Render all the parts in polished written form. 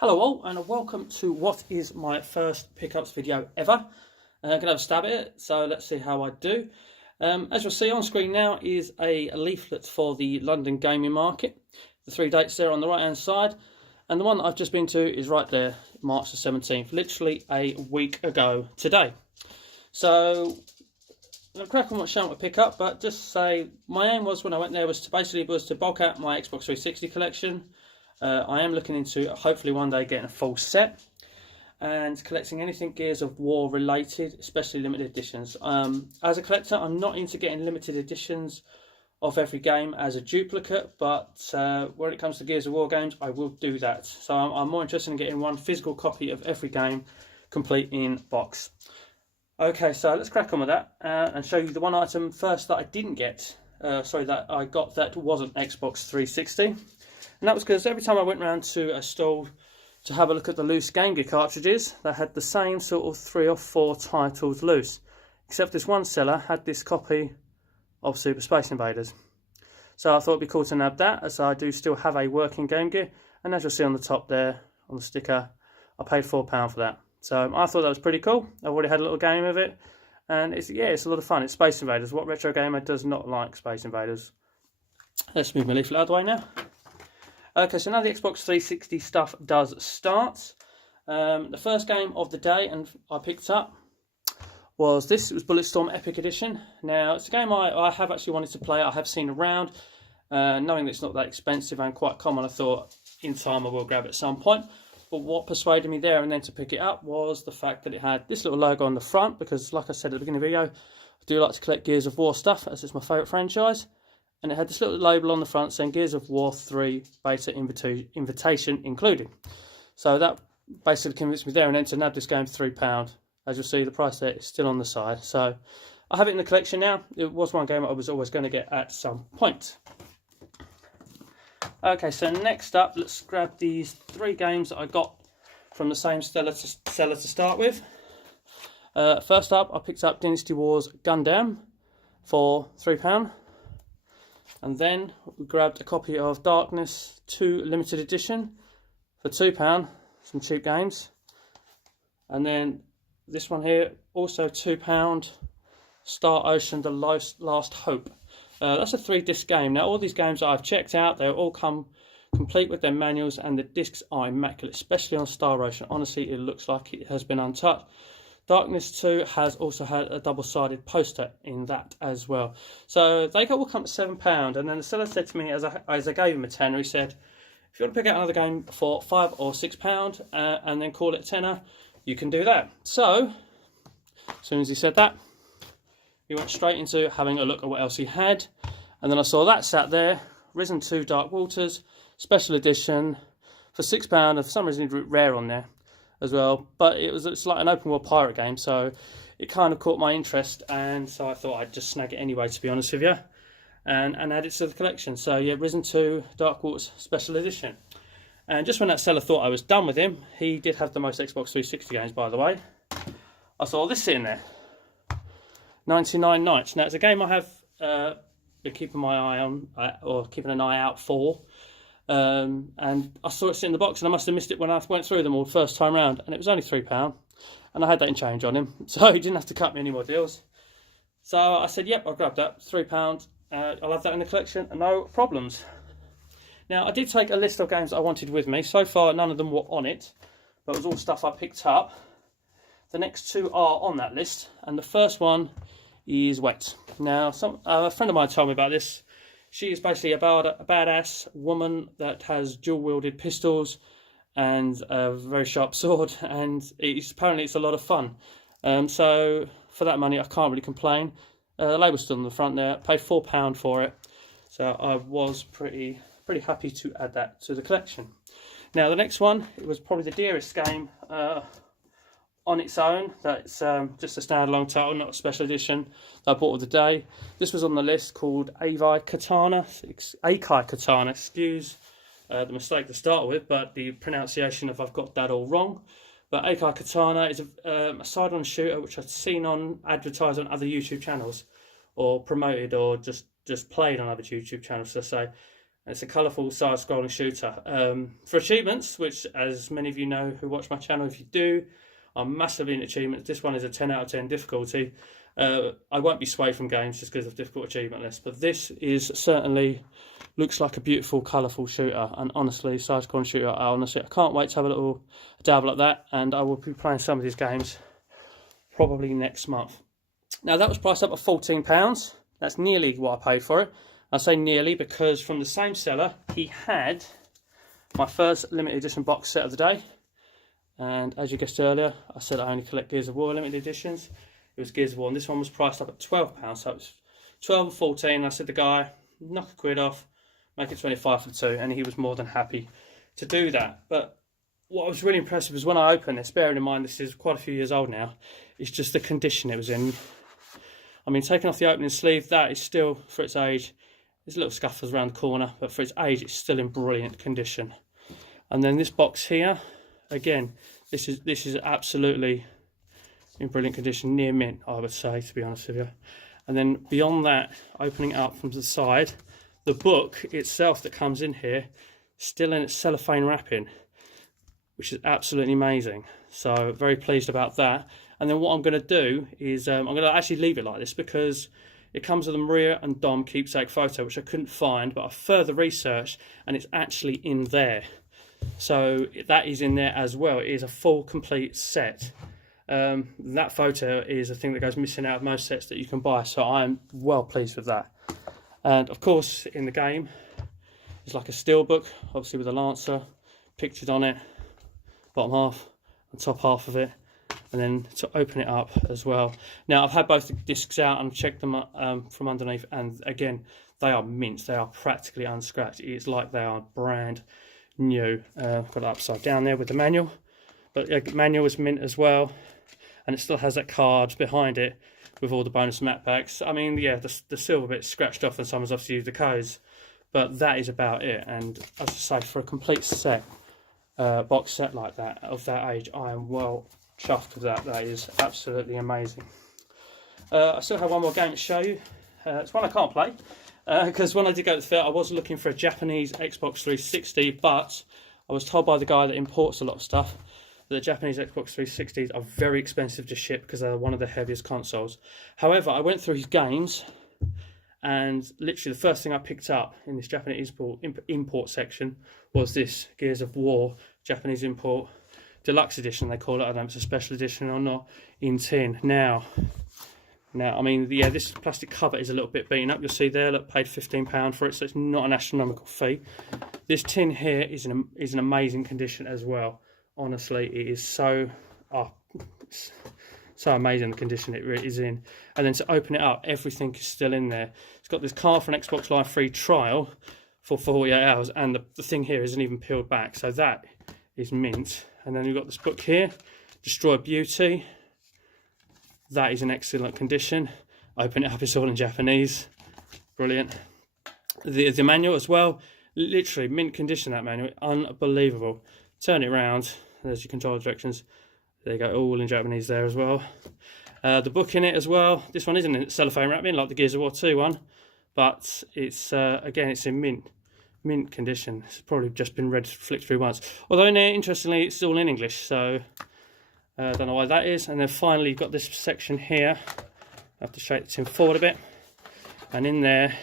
Hello all, and welcome to what is my first pickups video ever. I'm going to have a stab at it, so let's see how I do. As you'll see on screen now is a leaflet for the London gaming market. The 3 dates there on the right hand side, and the one that I've just been to is right there, March the 17th, literally a week ago today. So I'm going to crack on what show I pick up, but just say my aim was when I went there was to bulk out my Xbox 360 collection. I am looking into hopefully one day getting a full set and collecting anything Gears of War related, especially limited editions. As a collector, I'm not into getting limited editions of every game as a duplicate, but when it comes to Gears of War games, I will do that. So I'm more interested in getting one physical copy of every game complete in box. Okay, so let's crack on with that and show you the one item first that I didn't get. That I got that wasn't Xbox 360. And that was because every time I went round to a stall to have a look at the loose Game Gear cartridges, they had the same sort of 3 or 4 titles loose. Except this one seller had this copy of Super Space Invaders. So I thought it'd be cool to nab that, as I do still have a working Game Gear. And as you'll see on the top there, on the sticker, I paid £4 for that. So I thought that was pretty cool. I've already had a little game of it. And it's a lot of fun. It's Space Invaders. What retro gamer does not like Space Invaders? Let's move my leaflet out of the way now. Okay, so now the Xbox 360 stuff does start. The first game of the day and I picked up was this. It was Bulletstorm Epic Edition. Now, it's a game I have actually wanted to play. I have seen around. Knowing that it's not that expensive and quite common, I thought in time I will grab it at some point. But what persuaded me there and then to pick it up was the fact that it had this little logo on the front, because like I said at the beginning of the video, I do like to collect Gears of War stuff, as it's my favourite franchise. And it had this little label on the front saying Gears of War 3 beta invitation included. So that basically convinced me there and then to nab this game for £3. As you'll see, the price there is still on the side. So I have it in the collection now. It was one game I was always going to get at some point. Okay, so next up, let's grab these 3 games that I got from the same seller to start with. First up, I picked up Dynasty Wars Gundam for £3. And then we grabbed a copy of Darkness 2 Limited Edition for £2, some cheap games. And then this one here, also £2, Star Ocean The Last Hope. That's a 3-disc game. Now, all these games that I've checked out, they all come complete with their manuals, and the discs are immaculate, especially on Star Ocean. Honestly, it looks like it has been untouched. Darkness 2 has also had a double-sided poster in that as well. So they all come to £7, and then the seller said to me, as I gave him a tenner, he said, if you want to pick out another game for £5 or £6 and then call it a tenner, you can do that. So, as soon as he said that, he went straight into having a look at what else he had. And then I saw that sat there, Risen 2 Dark Waters, Special Edition, for £6, and for some reason he drew rare on there as well, but it's like an open world pirate game, so it kind of caught my interest, and so I thought I'd just snag it anyway, to be honest with you, and add it to the collection. So yeah, Risen 2 Dark Waters Special Edition. And just when that seller thought I was done with him, he did have the most Xbox 360 games, by the way. I saw this sitting there, 99 Nights. Now it's a game I have been keeping my eye on, or keeping an eye out for. And I saw it sit in the box, and I must have missed it when I went through them all the first time round, and it was only £3, and I had that in change on him, so he didn't have to cut me any more deals. So I said, yep, I'll grab that, £3, I'll have that in the collection, no problems. Now, I did take a list of games that I wanted with me. So far, none of them were on it, but it was all stuff I picked up. The next 2 are on that list, and the first one is Wet. Now, a friend of mine told me about this. She is basically a badass woman that has dual-wielded pistols and a very sharp sword, and apparently it's a lot of fun. So for that money, I can't really complain. The label's still on the front there. I paid £4 for it, so I was pretty happy to add that to the collection. Now the next one, it was probably the dearest game on its own. That's just a standalone title, not a special edition, that I bought of the day. This was on the list, called Akai Katana. Excuse the mistake to start with, but the pronunciation of I've got that all wrong. But Akai Katana is a side-on shooter which I've seen advertised on other YouTube channels, or promoted, or just played on other YouTube channels, let's say. And it's a colourful side-scrolling shooter. For achievements, which as many of you know who watch my channel, if you do, I'm massively in achievements. This one is a 10 out of 10 difficulty. I won't be swayed from games just because of difficult achievement lists, but this is certainly looks like a beautiful, colourful shooter. And honestly, side-scrolling shooter, I can't wait to have a little dabble at that. And I will be playing some of these games probably next month. Now that was priced up at £14. That's nearly what I paid for it. I say nearly because from the same seller, he had my first limited edition box set of the day. And as you guessed earlier, I said I only collect Gears of War limited editions. It was Gears of War, and this one was priced up at £12, so it was 12 and 14. I said to the guy, knock a quid off, make it 25 for the two, and he was more than happy to do that. But what was really impressive is when I opened this, bearing in mind this is quite a few years old now, it's just the condition it was in. I mean, taking off the opening sleeve, that is still, for its age, there's little scuffles around the corner, but for its age, it's still in brilliant condition. And then this box here, again, this is absolutely in brilliant condition, near mint, I would say, to be honest with you. And then beyond that, opening it up from the side, the book itself that comes in here, still in its cellophane wrapping, which is absolutely amazing. So very pleased about that. And then what I'm going to do is I'm going to actually leave it like this because it comes with a Maria and Dom keepsake photo, which I couldn't find, but I further researched and it's actually in there. So that is in there as well. It is a full, complete set. That photo is a thing that goes missing out of most sets that you can buy, so I'm well pleased with that. And of course, in the game, it's like a steelbook, obviously with a Lancer pictured on it, bottom half and top half of it, and then to open it up as well. Now I've had both the discs out and checked them from underneath, and again they are mint. They are practically unscratched. It's like they are brand new. Got it upside down there with the manual, but the manual is mint as well, and it still has that card behind it with all the bonus map packs. I mean, yeah, the silver bit's scratched off and someone's obviously used the codes, but that is about it. And as I say, for a complete set, box set like that, of that age, I am well chuffed with that. That is absolutely amazing. I still have one more game to show you. It's one I can't play because when I did go to the fair, I was looking for a Japanese Xbox 360, but I was told by the guy that imports a lot of stuff that the Japanese Xbox 360s are very expensive to ship because they're one of the heaviest consoles. However, I went through his games, and literally the first thing I picked up in this Japanese import section was this Gears of War Japanese import deluxe edition, they call it. I don't know if it's a special edition or not, in tin. Now, I mean, yeah, this plastic cover is a little bit beaten up. You'll see there, look, paid £15 for it, so it's not an astronomical fee. This tin here is an amazing condition as well. Honestly, it is so amazing the condition it really is in. And then to open it up, everything is still in there. It's got this card for an Xbox Live free trial for 48 hours, and the thing here isn't even peeled back, so that is mint. And then you've got this book here, Destroy Beauty. That is in excellent condition. Open it up, it's all in Japanese. Brilliant. The manual as well, literally mint condition, that manual, unbelievable. Turn it around, there's your control directions. There you go, all in Japanese there as well. The book in it as well. This one isn't in cellophane wrapping like the Gears of War 2 one, but it's again, it's in mint condition. It's probably just been flicked through once. Although interestingly, it's all in English, so I don't know why that is. And then finally, you've got this section here. I have to shake the tin forward a bit, and in there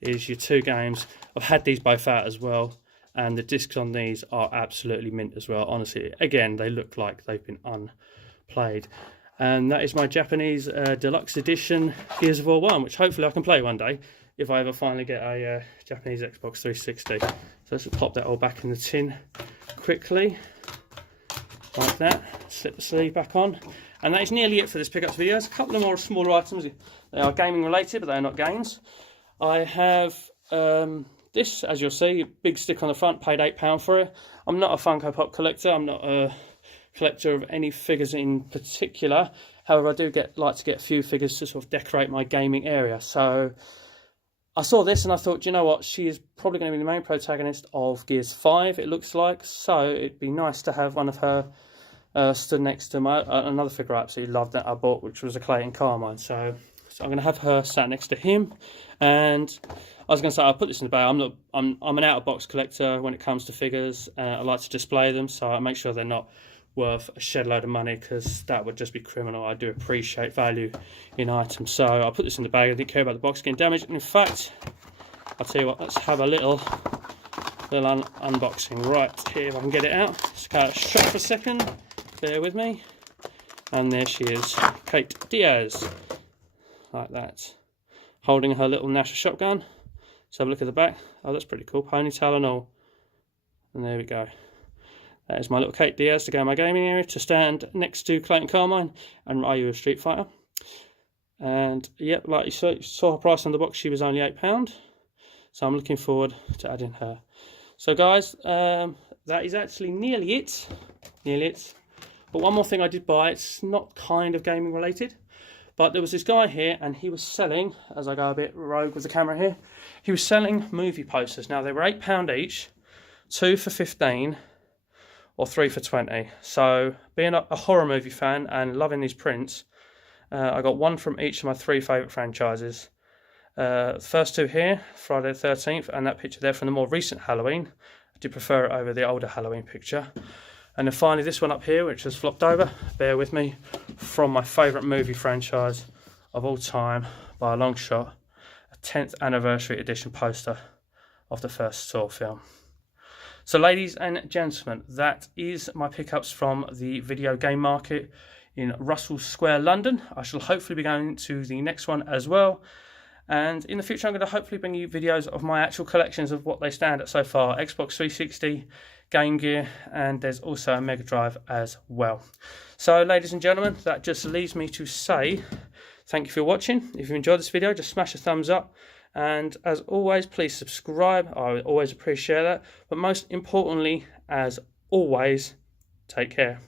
is your two games. I've had these both out as well, and the discs on these are absolutely mint as well. Honestly, again, they look like they've been unplayed. And that is my Japanese deluxe edition Gears of War 1, which hopefully I can play one day if I ever finally get a Japanese Xbox 360. So let's pop that all back in the tin quickly, like that. Slip the sleeve back on. And that is nearly it for this pickups video. There's a couple of more smaller items. They are gaming related, but they are not games. I have this, as you'll see, big stick on the front, paid £8 for it. I'm not a Funko Pop collector. I'm not a collector of any figures in particular. However, I do like to get a few figures to sort of decorate my gaming area. So I saw this and I thought, you know what, she is probably going to be the main protagonist of Gears 5, it looks like. So it'd be nice to have one of her stood next to another figure I absolutely loved that I bought, which was a Clayton Carmine. So So I'm going to have her sat next to him, and I was going to say I'll put this in the bag. I'm an out of box collector when it comes to figures. I like to display them, so I make sure they're not worth a shed load of money, because that would just be criminal. I do appreciate value in items, so I'll put this in the bag. I didn't care about the box getting damaged, and in fact, I'll tell you what, let's have a little unboxing right here if I can get it out. Just cut a shot for a second, bear with me, and there she is, Kate Diaz, like that, holding her little Nasher shotgun. Let's have a look at the back. Oh, that's pretty cool, ponytail and all, and there we go. That is my little Kate Diaz to go in my gaming area, to stand next to Clayton Carmine and Ryu of Street Fighter. And yep, like you saw her price on the box, she was only £8. So I'm looking forward to adding her. So guys, that is actually nearly it. But one more thing I did buy, it's not kind of gaming related, but there was this guy here and he was selling, as I go a bit rogue with the camera here, he was selling movie posters. Now they were £8 each, 2 for 15. Or 3 for 20. So being a horror movie fan and loving these prints, I got one from each of my 3 favourite franchises. The first 2 here, Friday the 13th, and that picture there from the more recent Halloween. I did prefer it over the older Halloween picture. And then finally this one up here, which has flopped over, bear with me, from my favourite movie franchise of all time, by a long shot, a 10th anniversary edition poster of the first Saw film. So ladies and gentlemen, that is my pickups from the video game market in Russell Square, London. I shall hopefully be going to the next one as well. And in the future, I'm going to hopefully bring you videos of my actual collections of what they stand at so far. Xbox 360, Game Gear, and there's also a Mega Drive as well. So ladies and gentlemen, that just leaves me to say thank you for watching. If you enjoyed this video, just smash a thumbs up. And as always, please subscribe. I would always appreciate that. But most importantly, as always, take care.